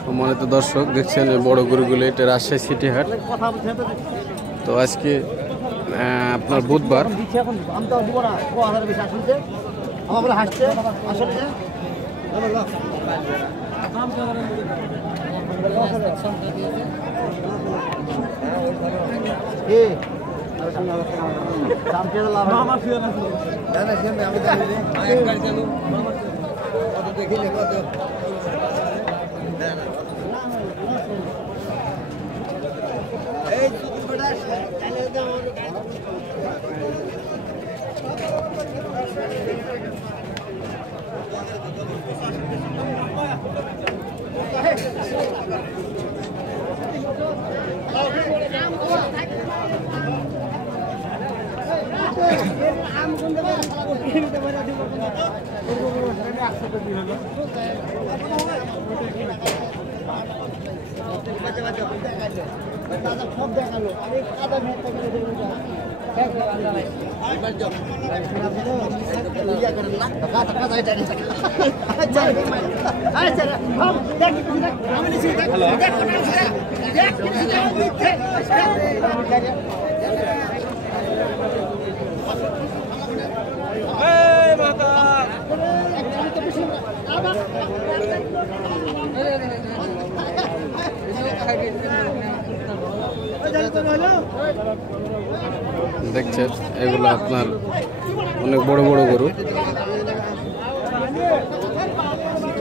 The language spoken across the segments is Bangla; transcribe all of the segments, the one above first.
সম্মানিত দর্শক দেখছেন বড় গরুগুলো এটা রাজশাহী সিটি হাট। তো আজকে আপনার বুধবার আমার হাসছে। আসলে যে এ সব দেখাল আমি কাদা ভেত দেখছেন এগুলো আপনার অনেক বড় বড় গরু।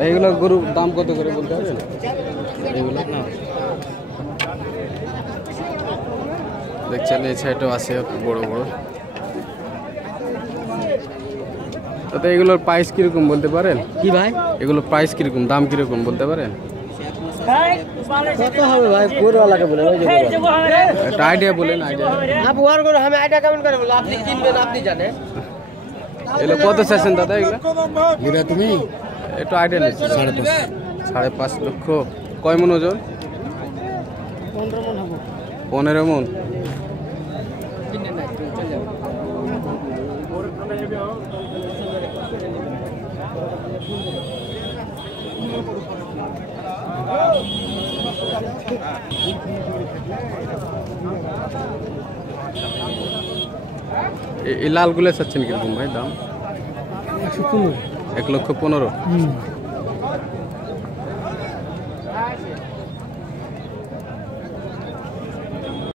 এইগুলো গরুর দাম কত করে বলতে পারবেন? এগুলো না দেখছেন এই সাইডেও আছে বড় বড়। তাতে এগুলোর প্রাইস কীরকম বলতে পারেন? কি ভাই? এগুলোর প্রাইস কীরকম দাম কীরকম বলতে পারেন? কত হবে ভাই পুরোওয়ালাকে বলে ওই যে একটা আইডিয়া বলেন আইডিয়া আপনি ওয়ার করে আমি আইডিয়া কেমন করে বলব? আপনি কিনবেন আপনি জানেন। এগুলো কত চাইছেন দাদা এগুলো? এরা তুমি? একটু আইডিয়া নিচ্ছি সাড়ে পাঁচ। সাড়ে পাঁচ লক্ষ। কয় মন ওজন? পনেরো মন হব। পনেরো মন। এই লালগুলো চাচ্ছেন কীরকম ভাই দাম? একশো পনেরো। এক লক্ষ পনেরো।